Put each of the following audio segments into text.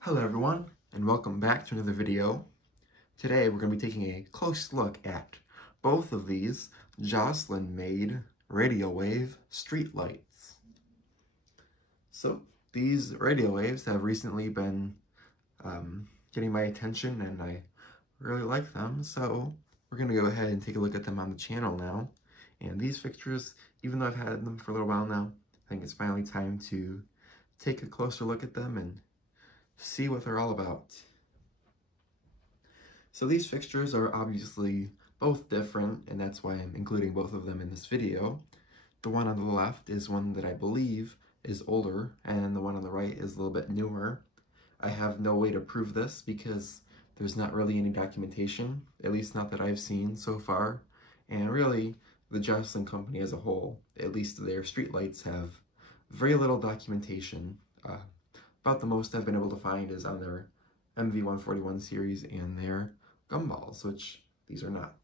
Hello everyone, and welcome back to another video. Today we're going to be taking a close look at both of these Joslyn made radial wave street lights. So these radial waves have recently been getting my attention and I really like them, so we're going to go ahead and take a look at them on the channel now. And these fixtures, even though I've had them for a little while now, I think it's finally time to take a closer look at them and see what they're all about. So these fixtures are obviously both different, and that's why I'm including both of them in this video. The one on the left is one that I believe is older, and the one on the right is a little bit newer. I have no way to prove this because there's not really any documentation, at least not that I've seen so far. And really, the Joslyn company as a whole, at least their streetlights, have very little documentation. About the most I've been able to find is on their MV141 series and their gumballs, which these are not.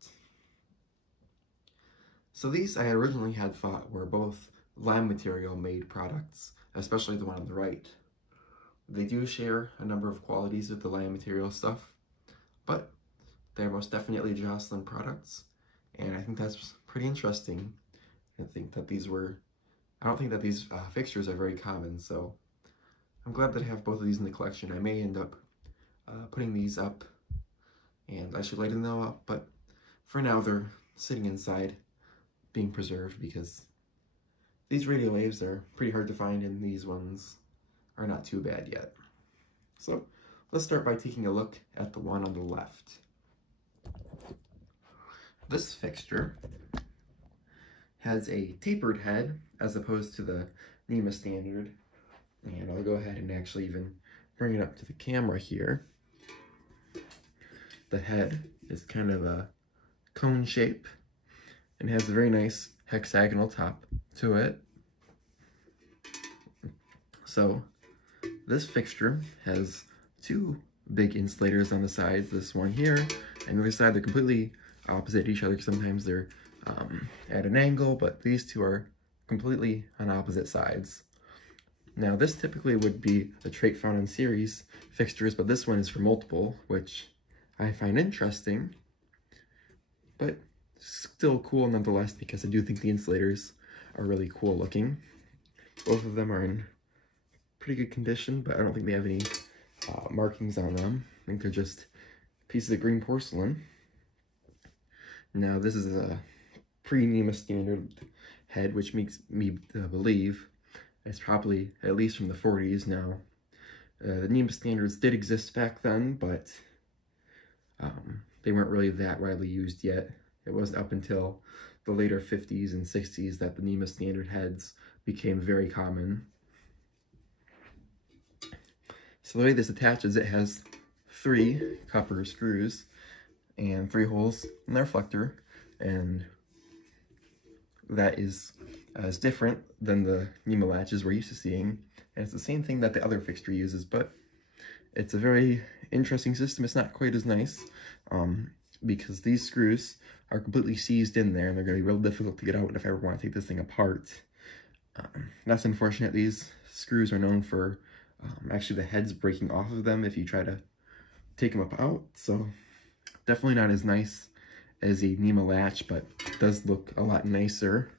So these I originally had thought were both lime material made products, especially the one on the right. They do share a number of qualities with the lime material stuff, but they're most definitely Joslyn products, and I think that's pretty interesting. I don't think that these fixtures are very common, so I'm glad that I have both of these in the collection. I may end up putting these up, and I should lighten them up, but for now they're sitting inside being preserved because these radial waves are pretty hard to find and these ones are not too bad yet. So let's start by taking a look at the one on the left. This fixture has a tapered head as opposed to the NEMA standard. And I'll go ahead and actually even bring it up to the camera here. The head is kind of a cone shape and has a very nice hexagonal top to it. So this fixture has two big insulators on the sides, this one here and the other side. They're completely opposite each other. Sometimes they're at an angle, but these two are completely on opposite sides. Now this typically would be a trait found in series fixtures, but this one is for multiple, which I find interesting, but still cool nonetheless because I do think the insulators are really cool looking. Both of them are in pretty good condition, but I don't think they have any markings on them. I think they're just pieces of green porcelain. Now this is a pre-NEMA standard head, which makes me believe it's probably at least from the 40s now. The NEMA standards did exist back then, but they weren't really that widely used yet. It wasn't up until the later 50s and 60s that the NEMA standard heads became very common. So the way this attaches, it has 3 copper screws and 3 holes in the reflector, and that is different than the NEMA latches we're used to seeing, and it's the same thing that the other fixture uses, but it's a very interesting system. It's not quite as nice because these screws are completely seized in there and they're going to be real difficult to get out if I ever want to take this thing apart. That's unfortunate. These screws are known for actually the heads breaking off of them if you try to take them out, so definitely not as nice as a NEMA latch, but it does look a lot nicer.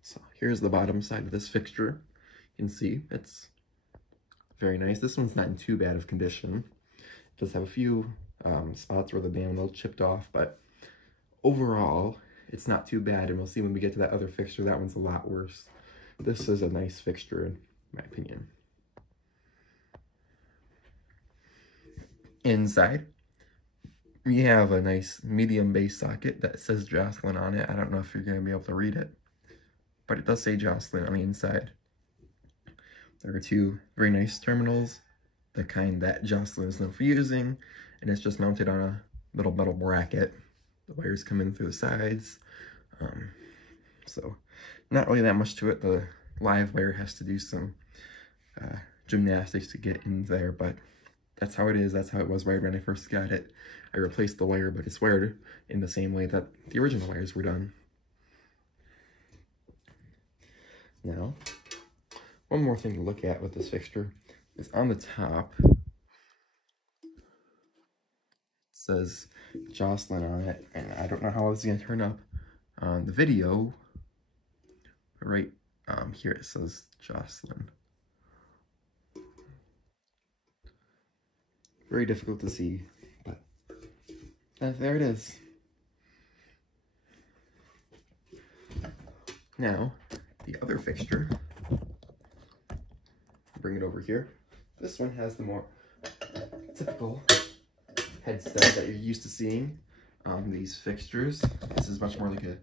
So here's the bottom side of this fixture. You can see it's very nice. This one's not in too bad of condition. It does have a few spots where the enamel chipped off, but overall it's not too bad, and we'll see when we get to that other fixture, that one's a lot worse. This is a nice fixture in my opinion. Inside, we have a nice medium base socket that says Joslyn on it. I don't know if you're going to be able to read it, but it does say Joslyn on the inside. There are 2 very nice terminals, the kind that Joslyn is known for using, and it's just mounted on a little metal bracket. The wires come in through the sides, so not really that much to it. The live wire has to do some gymnastics to get in there, but that's how it is. That's how it was wired when I first got it. I replaced the wire, but it's wired in the same way that the original wires were done. Now, one more thing to look at with this fixture is on the top, says Joslyn on it, and I don't know how this is going to turn up on the video. Right here it says Joslyn. Very difficult to see, but there it is. Now, the other fixture, bring it over here. This one has the more typical headset that you're used to seeing on these fixtures. This is much more like a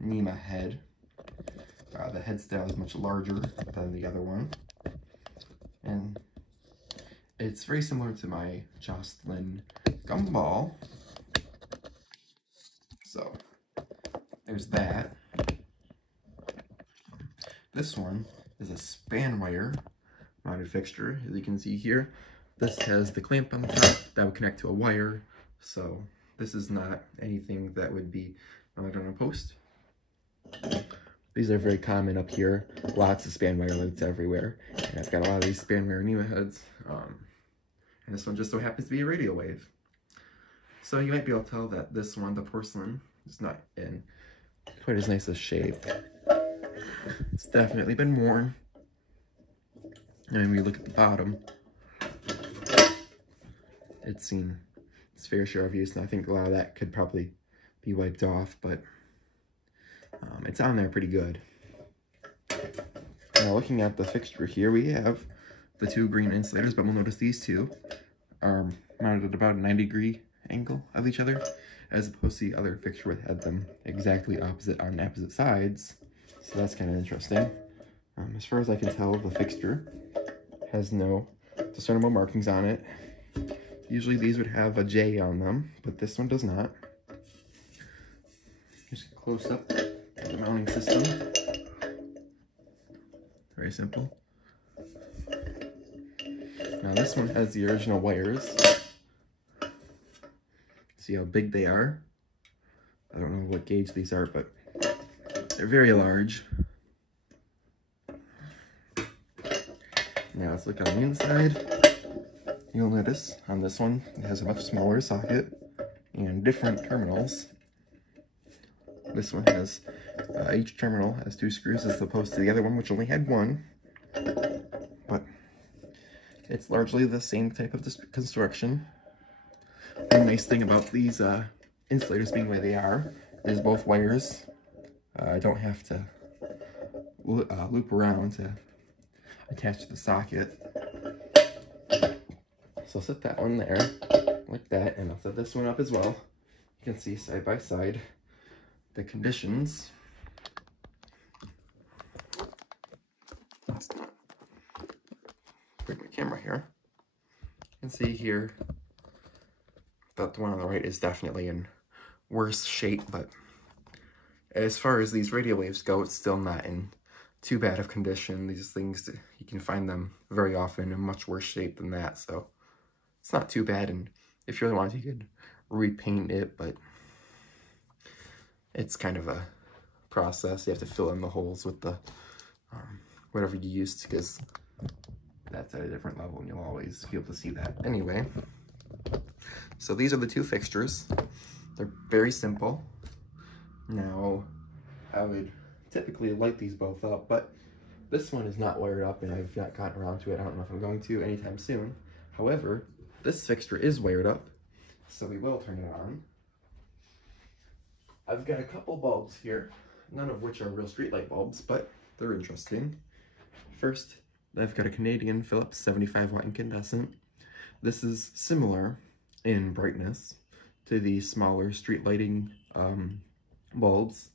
NEMA head. The head style is much larger than the other one, and it's very similar to my Joslyn gumball. So there's that. This one is a span wire mounted fixture. As you can see here, this has the clamp on the top that would connect to a wire. So this is not anything that would be mounted on a post. These are very common up here. Lots of span wire lids everywhere. And I've got a lot of these span wire NEMA heads. And this one just so happens to be a radial wave. So you might be able to tell that this one, the porcelain, is not in quite as nice a shape. It's definitely been worn. And when we look at the bottom, it's seen its fair share of use, and I think a lot of that could probably be wiped off, but it's on there pretty good. Now looking at the fixture here, we have the two green insulators, but we'll notice these two are mounted at about a 90-degree angle of each other, as opposed to the other fixture which had them exactly opposite on opposite sides. So that's kind of interesting. As far as I can tell, the fixture has no discernible markings on it. Usually these would have a J on them, but this one does not. Just close up the mounting system. Very simple. Now this one has the original wires. See how big they are? I don't know what gauge these are, but they're very large. Now let's look on the inside. You'll notice on this one, it has a much smaller socket and different terminals. This one has, each terminal has 2 screws as opposed to the other one, which only had 1. But it's largely the same type of construction. The nice thing about these insulators being the way they are is both wires don't have to loop around to attach to the socket. So I'll set that one there like that, and I'll set this one up as well. You can see side by side the conditions. Let's not bring my camera here. You can see here that the one on the right is definitely in worse shape, but as far as these radial waves go, it's still not in too bad of condition. These things, you can find them very often in much worse shape than that, so it's not too bad. And if you really wanted, you could repaint it, but it's kind of a process. You have to fill in the holes with the whatever you used, because that's at a different level and you'll always be able to see that. Anyway, so these are the two fixtures. They're very simple. Now, I would typically light these both up, but this one is not wired up and I've not gotten around to it. I don't know if I'm going to anytime soon. However, this fixture is wired up, so we will turn it on. I've got a couple bulbs here, none of which are real streetlight bulbs, but they're interesting. First, I've got a Canadian Philips 75-watt incandescent. This is similar in brightness to the smaller street lighting bulbs.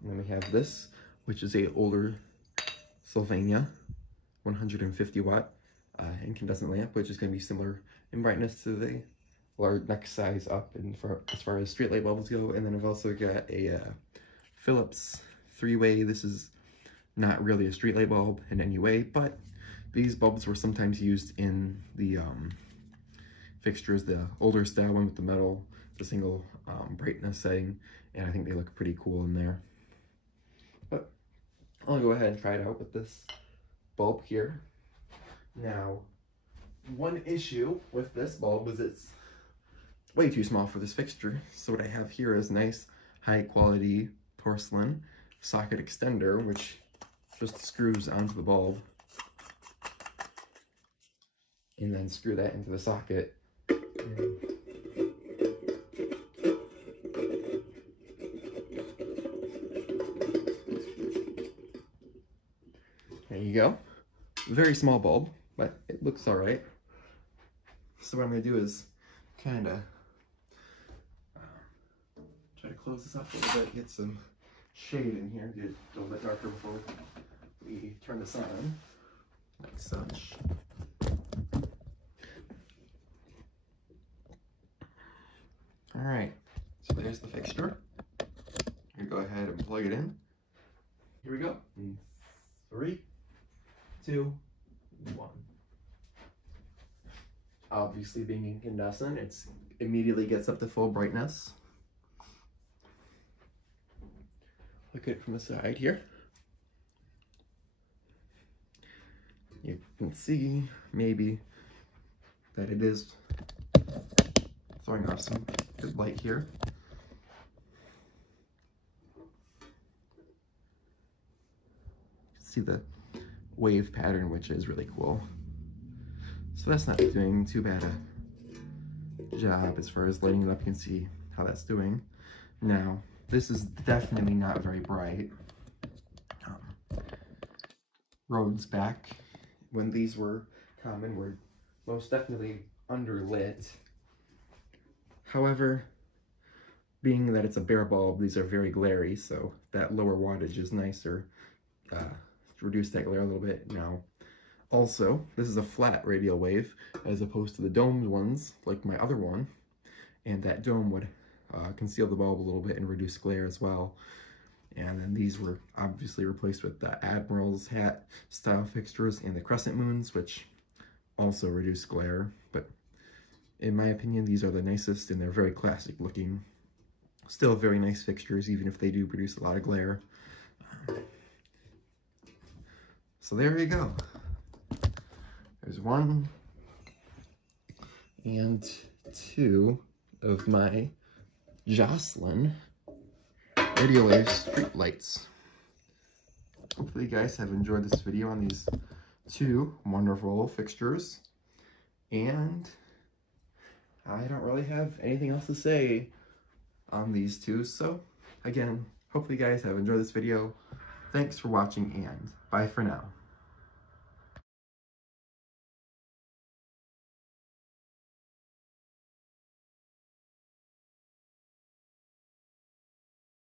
And then we have this, which is a older Sylvania 150-watt incandescent lamp, which is going to be similar in brightness to the large next size up and as far as streetlight bulbs go. And then I've also got a Philips 3-way. This is not really a streetlight bulb in any way, but these bulbs were sometimes used in the fixtures, the older style one with the metal, the single brightness setting, and I think they look pretty cool in there. But I'll go ahead and try it out with this bulb here. Now, one issue with this bulb is it's way too small for this fixture. So what I have here is nice high quality porcelain socket extender, which just screws onto the bulb and then screw that into the socket. There you go. Very small bulb, but it looks all right. So what I'm gonna do is kind of try to close this up a little bit, get some shade in here, get it a little bit darker before we turn this on, like such. All right, so there's the fixture. I'm gonna go ahead and plug it in. Here we go. In 3, 2, 1. Obviously, being incandescent, it immediately gets up to full brightness. Look at it from the side here. You can see maybe that it is throwing off some good light here. See the wave pattern, which is really cool. So that's not doing too bad a job as far as lighting it up. You can see how that's doing. Now, this is definitely not very bright. Roads back when these were common were most definitely underlit. However, being that it's a bare bulb, these are very glary, so that lower wattage is nicer to reduce that glare a little bit. Now, also, this is a flat radial wave as opposed to the domed ones, like my other one, and that dome would conceal the bulb a little bit and reduce glare as well. And then these were obviously replaced with the Admiral's hat style fixtures and the crescent moons, which also reduce glare. But in my opinion, these are the nicest and they're very classic looking. Still very nice fixtures, even if they do produce a lot of glare. So there you go. There's 1 and 2 of my Joslyn Radial Wave street lights. Hopefully you guys have enjoyed this video on these 2 wonderful fixtures. And I don't really have anything else to say on these 2. So again, hopefully you guys have enjoyed this video. Thanks for watching and bye for now.